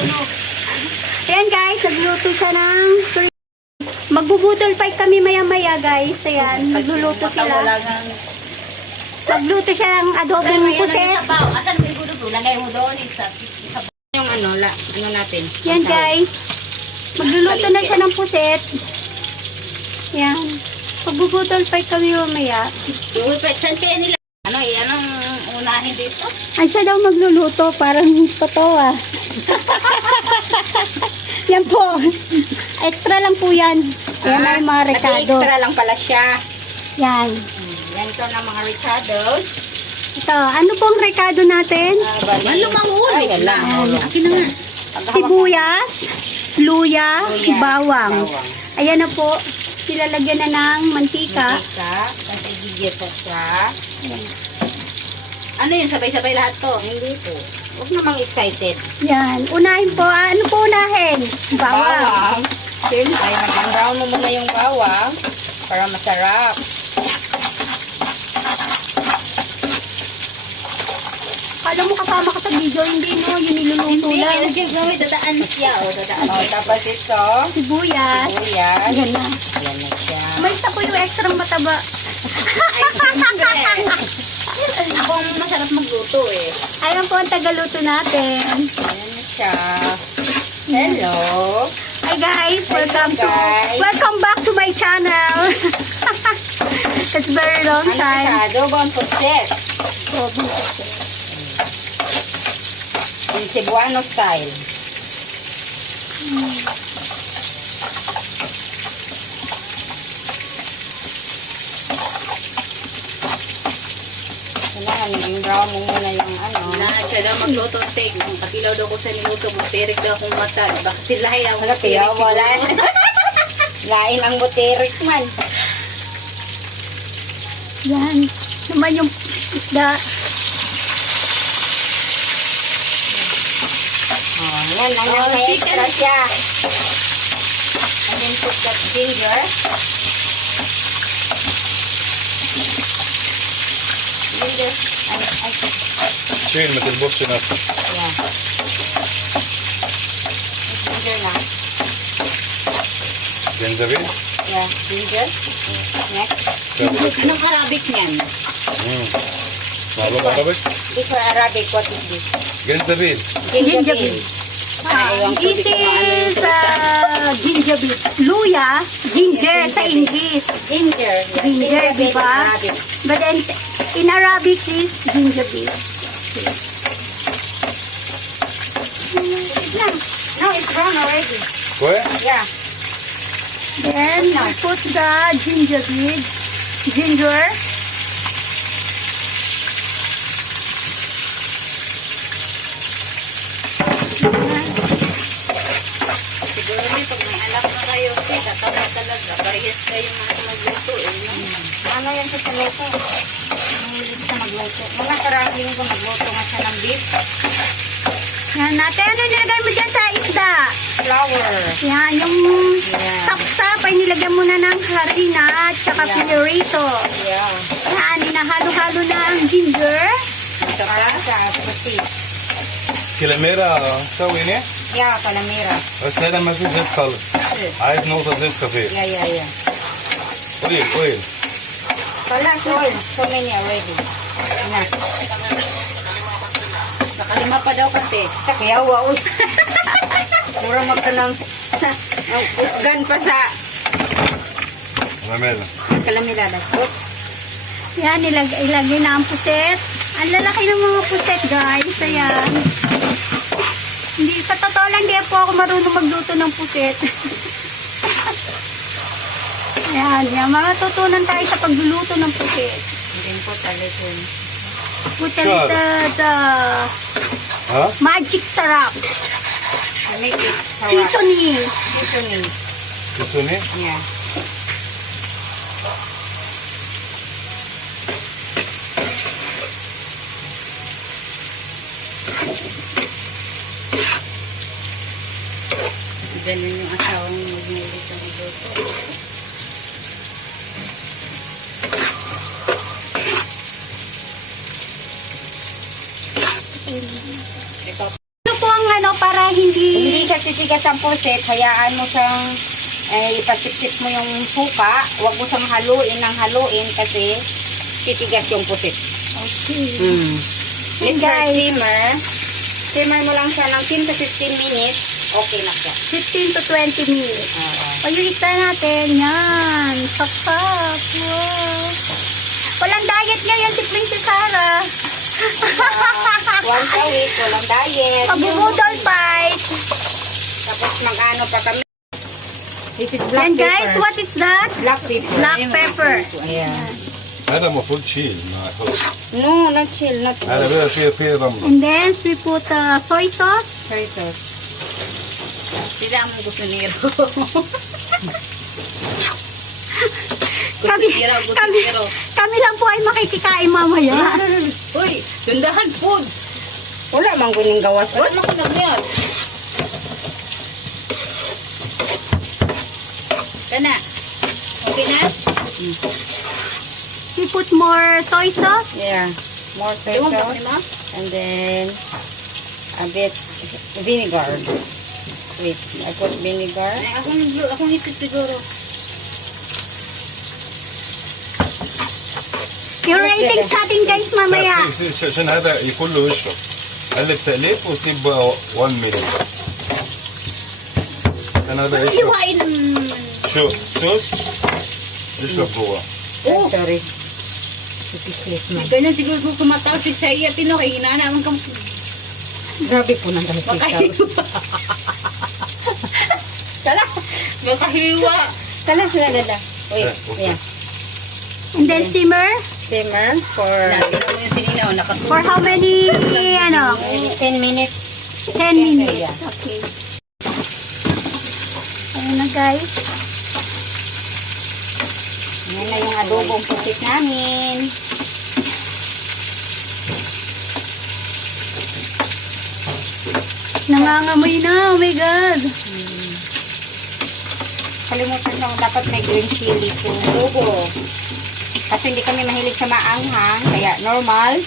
sunog. Ayan guys, nagluto siya ng magbubudol fight kami maya-maya guys. Ayan, magluluto sila. Magluto siya ng adobong puset. Asan mo igudulo? Lagay mo doon. Yung ano natin. Yan guys. Magluluto na siya ng puset. Yan. Magbubudol fight kami mamaya. Yung saan kaya nila? Anong unahin dito? Ay, siya daw magluluto. Parang totoo ah. Yan po. Extra lang po yan. Yan ay mga recado. Extra lang pala siya. Yan. Yan ito na mga recados. Ito. Ano pong recado natin? Lumanguli lang. Akin na nga. Sibuyas, luya, bawang. Ayan na po. Nilalagyan na ng mantika. Kasi gigisa siya. Ano yun? Sabay-sabay lahat to? Hindi po. Huwag namang excited. Yan. Unahin po. Ano po unahin? Bawang. Siyempre, mag-brown mo muna yung bawang para masarap. Kala mo kasama ka sa video, hindi no? Yun niluluto lang. Hindi, dadaan siya. Tapos ito, Sibuyas. sibuyas. Ayan na. Ayan na siya. May isa po yung extra mataba. Ako ang masarap magluto eh. Ayan po ang tagaluto natin. Ayan na siya. Hello. Hi guys, Welcome, guys. welcome back to my channel. It's very long Ano time. siya? Adobong puset. In Cebuano style. Kailangan i-brown mo muna yung ano. Siya daw magluto steak. Kung katilaw daw ko sa niluto mo, tirik daw akong mata. Baka silahay ang Wala kaya wala. Lain ang butirik man. Yan. Naman yung isda. Oh, yan ang may extra siya. And then put that ginger. Ginger. شيل ما تلبطش نفسك. Yeah. Ginger na. جنزبيل. Yeah, ginger. Next. سوي. Anong Arabic niyan? معلومة عربي. This one Arabic, what is this? جنزبيل. Gingerbread. This is gingerbread. Luya, ginger sa English. Ginger. Yeah. Ginger, Ginger diba? in Arabic. But then in Arabic is gingerbread. No, it's brown already. كويس. Yeah. Then put the gingerbread. Ginger. Siguro may pag may anak na kayo, tatawa talaga. Parehas kayo mga magluto eh. Ano yan sa luto? Mahilig sa magluto. Mga karangling ko magluto nga siya ng beef. Yan natin. Ano nilagay mo dyan sa isda? Flour. Yan, yung sapsap ay nilagyan mo na ng harina at saka pinirito. Yeah. Yan, hinahalo-halo na ang ginger. Para sa pusi. كلاميرا سوي هنا. Yeah, calamera. بس هذا ما في زيت خالص. عايز نقطة زيت خفيف. Yeah. قليل قليل. Wala, so many already. Na. Nakalima pa daw kasi. Kaya wow. Mura magkanang usgan pa sa كلاميرا. calamera. Yan, ilagay na ang puset. Ang lalaki ng mga puset, guys. Ayan. Hindi, sa totoo lang, hindi po ako marunong magluto ng puset. Yan, matutunan tayo sa pagluluto ng puset. Hindi po talaga. Put a little ها؟ magic syrup. To make it sarap. Seasoning. Seasoning. تسوني؟ Yeah. Ganun yung asawang magmahilig sa magluto. para Hindi hindi... siya titigas ang pusit, hayaan mo siyang ipasiksik mo yung suka. Huwag mo siyang haluin kasi titigas yung pusit. Okay. Let her Guys. simmer. Simmer mo lang siya ng 10 to 15 minutes. Okay na siya. 15 to 20 minutes. Pag-iista natin. Yan. Saksak. Wow. Walang diet ngayon si Princess Sarah. Once a week, walang diet. Pag-budol fight. Tapos mag-ano pa kami. This is And black guys, pepper. what is that? Black pepper. Black pepper. Yeah. هذا المفروض شيل ما يحط. No, not chill, not هذا بقى فيه رملة. And then we put soy sauce. Soy sauce. Sila ang gusinero. Kami, Gusinero. kami lang po ay makikikain mamaya. Uy, tundahan food. Wala mang guning gawas. Wala mo ko nagyan. Kana. Okay na? We put more soy sauce. Yeah. More soy Ewan ka sauce. mo? And then a bit vinegar. Wait, I put vinegar. Ay, akong hipit siguro. Yung rating sa atin guys mamaya. لا، عشان هذا كله يشرب. قلب تقليب وسيب 1 minute. أنا هذا يشرب. Hiwain ng... شو يشرب جوا. Oh, Sorry. ganyan siguro kung kumatawsig sa iya, tino, kay hinana man kang Grabe po nang dahil makahiwa. Kala, makahiwa. Kala sila dada. Wait, Okay. yeah. And then simmer. Simmer for Nakita mo yung sininaw, nakatulog. For how many, 10 minutes. 10 minutes. Okay. Ayan na guys. Yan na yung adobong pusit namin. Nangangamoy na. Oh my God. Kalimutan lang, dapat may green chili to adobo. Kasi hindi kami mahilig sa maanghang, kaya normal,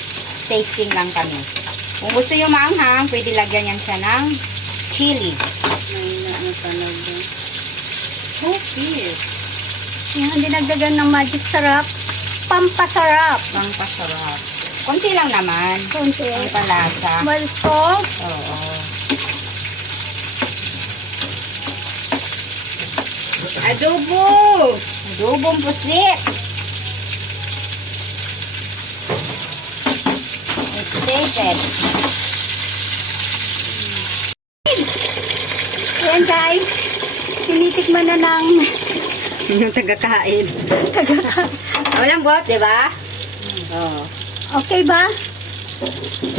tasting lang kami. Kung gusto nyo maanghang, pwede lagyan yan siya ng chili. Okay. Yan, dinagdagan ng magic sarap. Pampasarap. Ang pasarap. Konti lang naman. Konti. Ang palasa. Well, salt. Oo. Adobo! Adobong pusit! It's tasted. Ayan guys. Tinitikman na ng... Yung taga-kain. Walang buhat, di ba? Oo. Okay ba?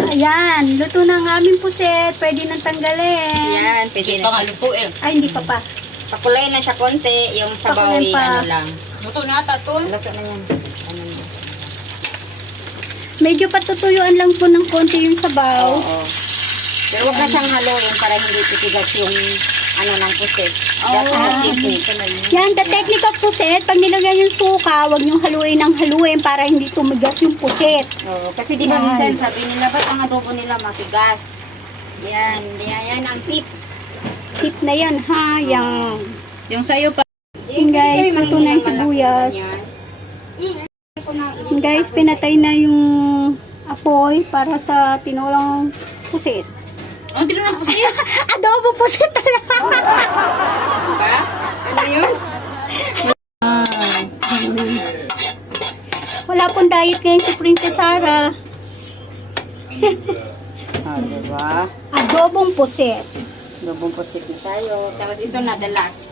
Ayan. Luto na ang aming puset. Pwede nang tanggalin. Yan, pwede Hindi na. pa nga lutuin. Ay, hindi pa pa. Pakulayin na siya konti. Yung sabaw Pakulayin pa. ano lang. Luto na ata to. Luto na yan. Ano na. Medyo patutuyuan lang po ng konti yung sabaw. Oo. Pero wag na siyang haluin para hindi titigas yung ano ng pusit. That's the technique. Yan, the technique of puset, pag nilagyan yung suka, huwag niyong haluin ng haluin para hindi tumigas yung puset. Oo, kasi di ba Yan. minsan sabi nila, ba't ang adobo nila matigas? Yan, yan ang tip. Tip na yan, ha? Yan. Yung sayo pa. Yan guys, luto na yung sibuyas. Yan guys, pinatay na yung apoy para sa tinulang puset. Oh, hindi na po siya. Adobo puset talaga. Ba? Ano yun? Wala pong diet ngayon si Princess Sarah. Ah, diba? Adobong puset. Adobong pusit na tayo. Tapos ito na, the last.